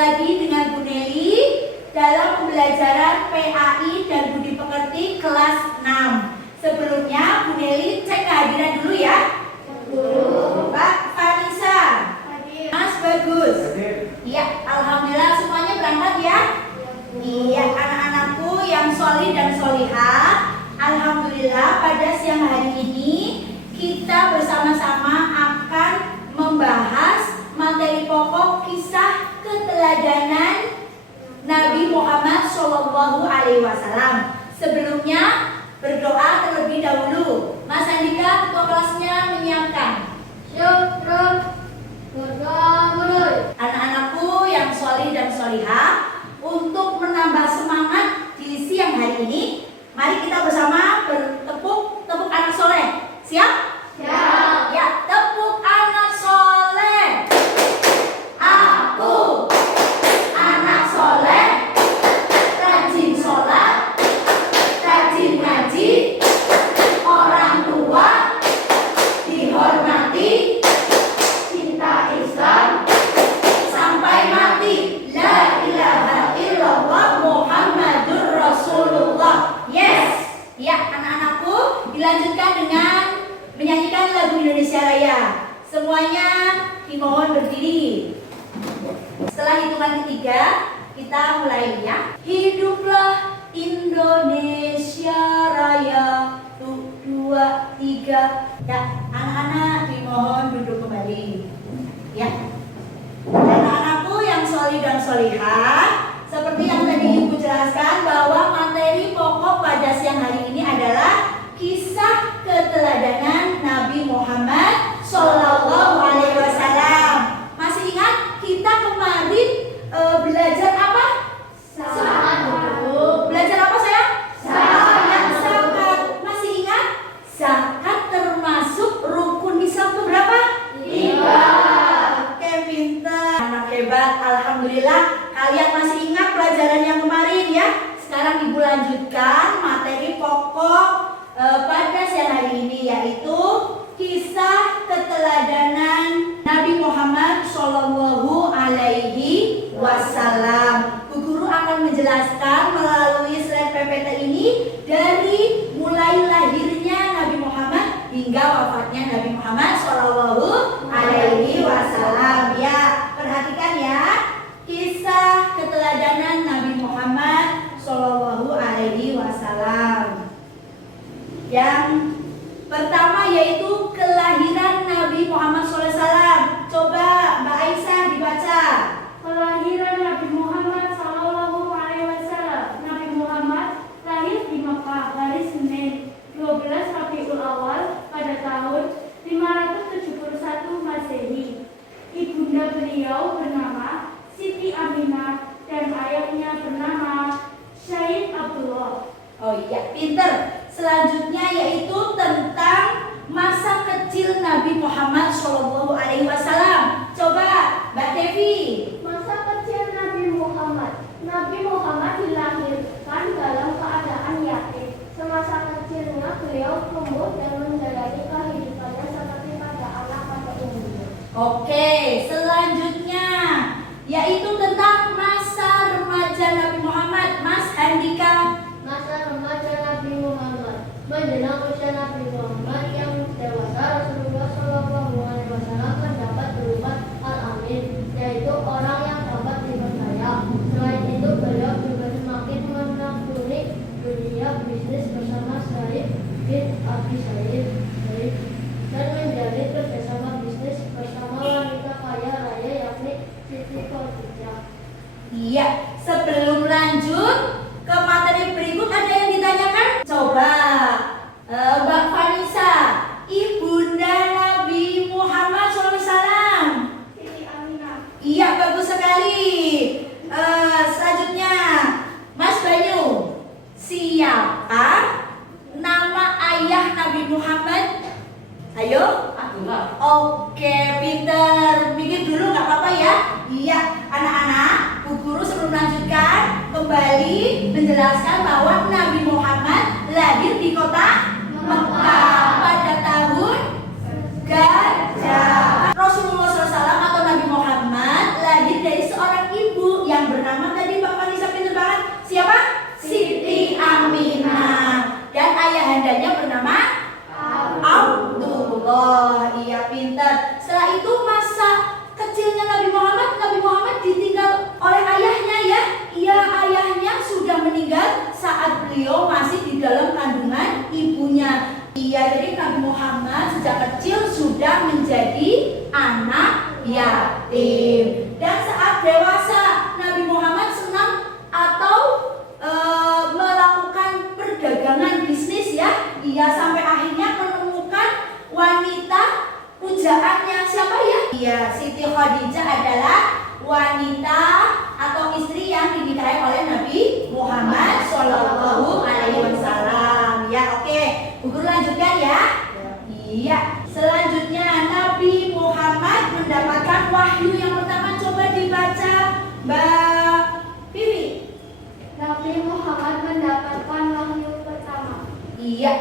lagi dengan Bu Nelly dalam pembelajaran PAI dan Budi Pekerti kelas 6. Sebelumnya Bu Nelly cek kehadiran dulu ya. Pak Vanessa, Mas Bagus. Iya, alhamdulillah semuanya berangkat ya. Iya, anak-anakku yang sholih dan sholihah, alhamdulillah pada siang hari ini kita bersama-sama akan membahas materi pokok kisah keteladanan Nabi Muhammad SAW. Sebelumnya berdoa terlebih dahulu. Mas Andika, ketua kelasnya menyiapkan. Anak-anakku yang sholih dan sholihah, untuk menambah semangat di siang hari ini, mari kita bersama bertepuk anak soleh. Siap? Siap. Ya, tepuk anak soleh. Aku anak soleh, rajin sholat, rajin ngaji, orang tua dihormati, cinta Islam sampai mati. La ilaha illallah Muhammadur Rasulullah. Yes. Ya, anak-anakku, dilanjutkan dengan menyanyikan lagu Indonesia Raya. Semuanya dimohon berdiri. Setelah hitungan ketiga, kita mulai ya. Hiduplah Indonesia Raya. 2, 3. Ya, anak-anak dimohon duduk kembali. Ya. Anak-anakku yang sholih dan sholihah, seperti yang tadi Ibu jelaskan bahwa materi pokok pada siang hari ini adalah kisah keteladanan Nabi Muhammad SAW. Masih ingat kita kemarin belajar apa? Zakat. Belajar apa saya? Zakat. Zakat. Masih ingat? Zakat termasuk rukun Islam itu berapa? 3. Oke, pintar. Anak hebat. Alhamdulillah kalian masih ingat pelajaran yang kemarin ya. Sekarang Ibu lanjutkan materi pokok pada siang hari ini, yaitu kisah keteladanan Nabi Muhammad Shallallahu Alaihi Wasallam. Bu Guru akan menjelaskan melalui slide PPT ini dari mulai lahirnya Nabi Muhammad hingga wafatnya Nabi Muhammad Shallallahu Alaihi Wasallam. Ya, perhatikan ya, kisah keteladanan Nabi Muhammad Shallallahu Alaihi Wasallam. Yang pertama yaitu kelahiran Nabi Muhammad SAW. Coba Mbak Aisyah dibaca. Kelahiran Nabi Muhammad Sallallahu Alaihi Wasallam. Nabi Muhammad lahir di Makkah hari Senin 12 Rabiul Awal pada tahun 571 Masehi. Ibunda beliau bernama Siti Aminah dan ayahnya bernama Syed Abdullah. Oh iya, pinter. Selanjutnya yaitu tentang masa kecil Nabi Muhammad Shallallahu Alaihi Wasallam. Coba Mbak Devi. Masa kecil Nabi Muhammad. Nabi Muhammad dilahirkan dalam keadaan yatim. Semasa kecilnya beliau tumbuh dan menjalani kehidupannya seperti pada anak pada umumnya. Oke, selanjutnya yaitu tentang masa remaja Nabi Muhammad. Mas Andika. Masa remaja Nabi Muhammad menjelang usia Nabi Muhammad yang dewasa, Rasulullah Shallallahu Alaihi Wasallam mendapat berupa al-amin, yaitu orang yang dapat dipercaya. Selain itu beliau juga semakin menekuni dunia bisnis bersama Said bin Abi Said dan menjalin kerjasama bisnis bersama wanita kaya raya yakni Siti Khadijah. Iya, sebelum lanjut ke materi berikut ada yang ditanyakan? Coba Mbak Vanessa, ibunda Nabi Muhammad SAW. Siti Aminah. Iya, bagus sekali. Selanjutnya Mas Bayu, siapa nama ayah Nabi Muhammad? Ayo. Oke, pinter. Mikir dulu nggak apa-apa ya. Iya, anak-anak, Bu Guru sebelum melanjutkan kembali menjelaskan bahwa Nabi Muhammad lahir di kota Mekah pada tahun Gajah. Rasulullah SAW atau Nabi Muhammad lahir dari seorang ibu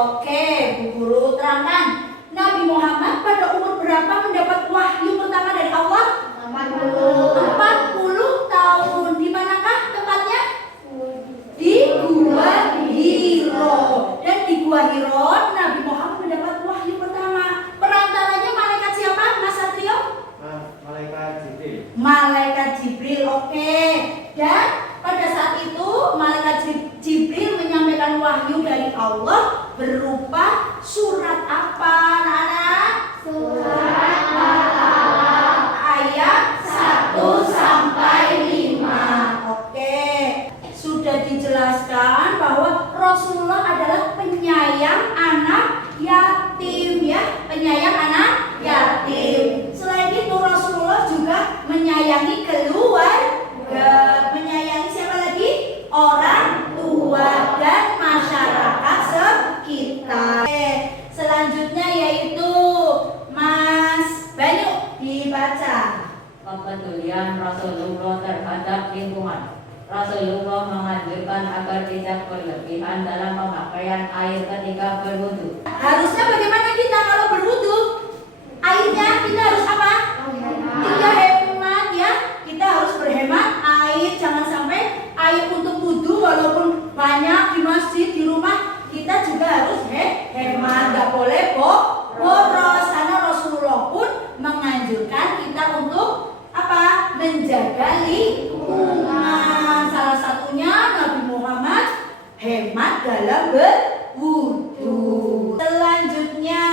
Oke, Bu Guru terangkan. Nabi Muhammad pada umur berapa mendapat wahyu pertama dari Allah? 40 tahun. Di manakah tempatnya? Di Gua Hiro. Dan di Gua Hiro Nabi Muhammad mendapat wahyu pertama. Perantaranya malaikat siapa, Mas Satrio? Malaikat Jibril. Malaikat Jibril, oke. Dan pada saat itu malaikat Jibril menyampaikan wahyu dari Allah berupa surat apa, anak-anak? Surat Al-Alaq Ayat 1 sampai 5. Oke. Sudah dijelaskan bahwa Rasulullah adalah penyayang anak yatim ya, penyayang anak yatim. Selain itu Rasulullah juga menyayangi keluarga, menyayangi siapa lagi? Orang tua dan masyarakat sekitar. Selanjutnya yaitu Mas Banyu, dibaca. Kepedulian Rasulullah terhadap lingkungan. Rasulullah menganjurkan agar tidak berlebihan dalam pemakaian air ketika berwudu. Harusnya bagaimana kita kalau berwudu? Airnya kita harus apa? Tidak hemat ya. Kita harus berhemat air. Jangan sampai air untuk wudu walaupun banyak di masjid, di rumah, kita juga harus hemat. Gak boleh boros. Karena Rasulullah pun menganjurkan kita untuk apa? Menjaga lingkungan. Salah satunya Nabi Muhammad hemat dalam berwudu. Selanjutnya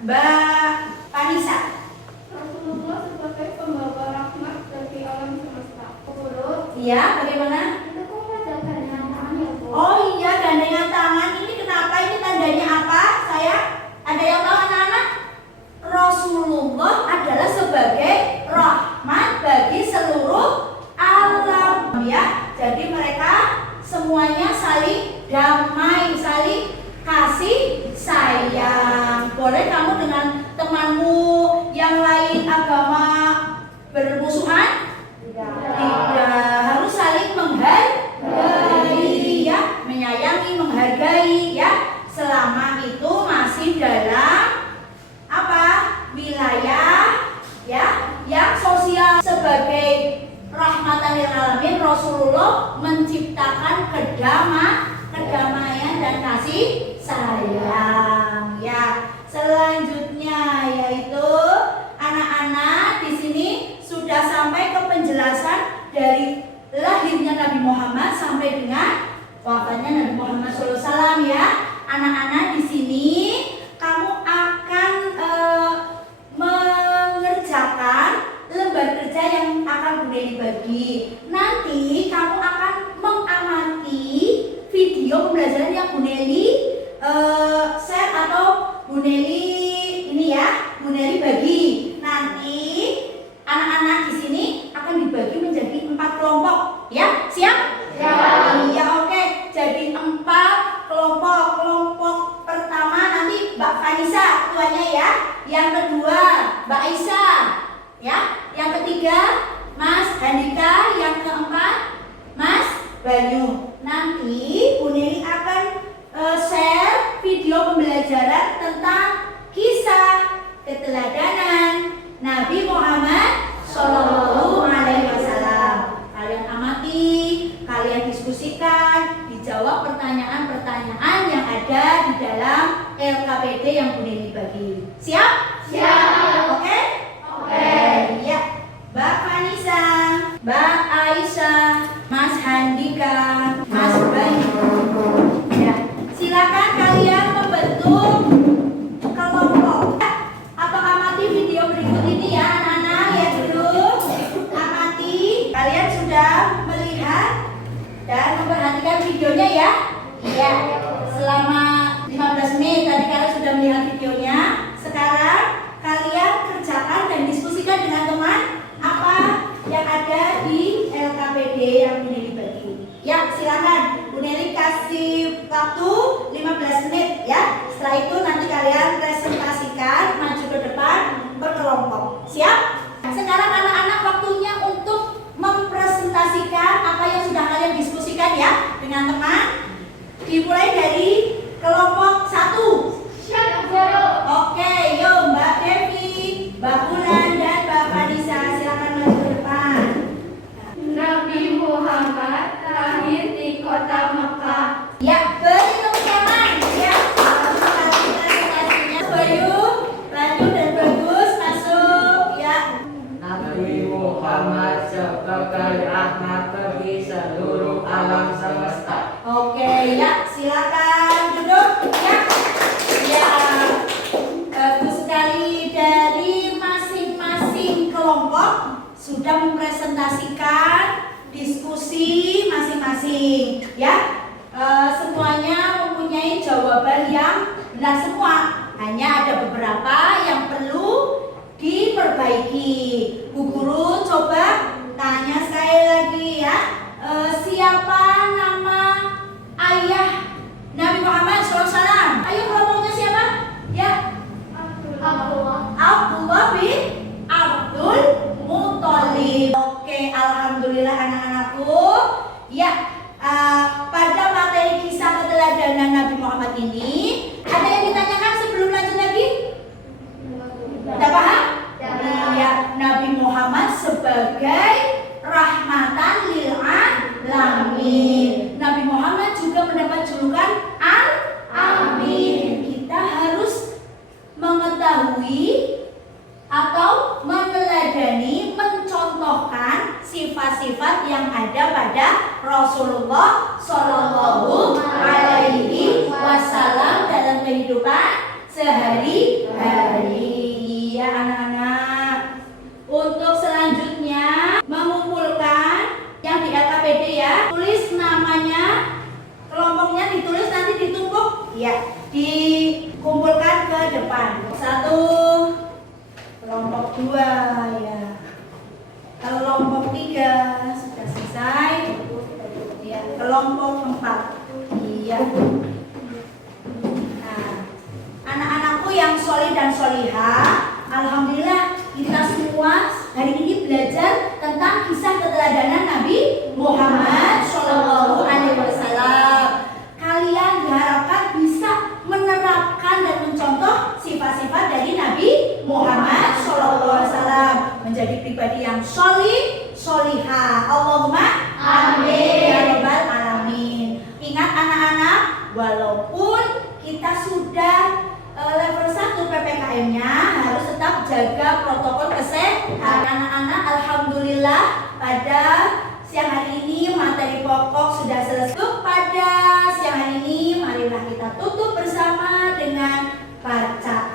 Mbak Panisa. Rasulullah sebagai pembawa rahmat bagi alam semesta. Guru, Iya, bagaimana? itu kok ada gandengan tangan ya, Bu? Oh iya, gandengan tangan ini kenapa? Ini tandanya apa? Saya ada yang tahu anak-anak? Rasulullah adalah sebagai rahmat bagi seluruh alam ya. Jadi mereka semuanya saling damai, saling kasih sayang. Boleh kamu dengan temanmu yang lain agama bermusuhan? Tidak, harus saling menghargai ya, menyayangi, menghargai ya. Selama itu masih dalam apa? Wilayah ya, yang sosial. Sebagai rahmatan lil alamin, Rasulullah menciptakan kedamaian dan kasih sayang ya. Selanjutnya yaitu anak-anak di sini sudah sampai ke penjelasan dari lahirnya Nabi Muhammad sampai dengan wafatnya Nabi Muhammad SAW ya. Anak-anak di sini kamu akan mengerjakan lembar kerja yang akan Bu Neli bagi. Nanti kamu akan mengamati video pembelajaran yang Bu Neli share atau Bu Neli ini ya, Bu Neli bagi. Nanti anak-anak di sini akan dibagi menjadi 4 kelompok, ya? Siap? Iya, oke. Jadi 4 kelompok. Kelompok pertama nanti Mbak Vanessa ketuanya ya. Yang kedua Mbak Aisyah, ya. Yang ketiga Mas Handika. Yang keempat Mas Banyu. Nanti Bu Neli akan share video pembelajaran tentang kisah keteladanan Nabi Muhammad Shallallahu Alaihi Wasallam. Kalian amati, kalian diskusikan, dijawab pertanyaan-pertanyaan yang ada di dalam LKPD yang Bu Neli bagi. Siap? Siap. Oke? Oke. Ya. Mbak Vanessa, Mbak Aisyah, Mas Handika, Mas Bayu. Ya. Silakan kalian membentuk kelompok. Atau amati video berikut ini ya anak-anak. Lihat dulu. Amati. Kalian sudah melihat dan memperhatikan videonya ya. Ya. Selama 15 menit tadi kalian sudah melihat videonya. Sekarang kalian kerjakan dan diskusikan dengan teman apa yang ada di LKPD yang Bu Neli bagi. Ya, silakan. Bu Neli kasih waktu 15 menit ya. Setelah itu nanti kalian presentasikan maju ke depan berkelompok. Siap? Sekarang anak-anak waktunya untuk mempresentasikan apa yang sudah kalian diskusikan ya dengan teman. Dimulai dari kelompok 1. membekali rahmat bagi seluruh alam semesta. Oke, ya silakan duduk ya. Ya, bagus sekali dari masing-masing kelompok sudah mempresentasikan diskusi masing-masing ya. Semuanya mempunyai jawaban yang benar semua. Hanya ada beberapa yang perlu diperbaiki. Bu Guru coba tanya sekali lagi ya. Siapa nama ayah Nabi Muhammad SAW? Ayo kelompoknya siapa? Ya, Abdullah bin Abdul Muthalib. Oke, alhamdulillah anak-anakku. Ya, pada materi kisah keteladanan Nabi Muhammad ini, ada yang ditanyakan sebelum lanjut lagi? Udah paham? Ya, Nabi Muhammad sebagai rahmatan lil alamin. Nabi Muhammad juga mendapat julukan Al-Amin. Kita harus mengetahui atau meneladani, mencontohkan sifat-sifat yang ada pada Rasulullah Shallallahu Alaihi Wasallam dalam kehidupan sehari-hari. Ya anak-anak, untuk selanjutnya mengumpulkan yang di LKPD ya, tulis namanya, kelompoknya ditulis nanti ditumpuk ya, dikumpulkan ke depan. 1, kelompok 2 ya, kelompok 3 sudah selesai ya, kelompok 4 iya. Nah, anak-anakku yang solih dan solihah, alhamdulillah kita semua hari ini belajar tentang kisah keteladanan Nabi Muhammad Shallallahu Alaihi Wasallam. Kalian diharapkan bisa menerapkan dan mencontoh sifat-sifat dari Nabi Muhammad Shallallahu Alaihi Wasallam menjadi pribadi yang solih, solihah. Allahumma amin ya rabbal alamin. Ingat anak-anak, walaupun kita sudah level 1 PPKM-nya, harus tetap jaga protokol kesehatan. Anak-anak, alhamdulillah pada siang hari ini materi pokok sudah selesai. Pada siang hari ini marilah kita tutup bersama dengan bacaan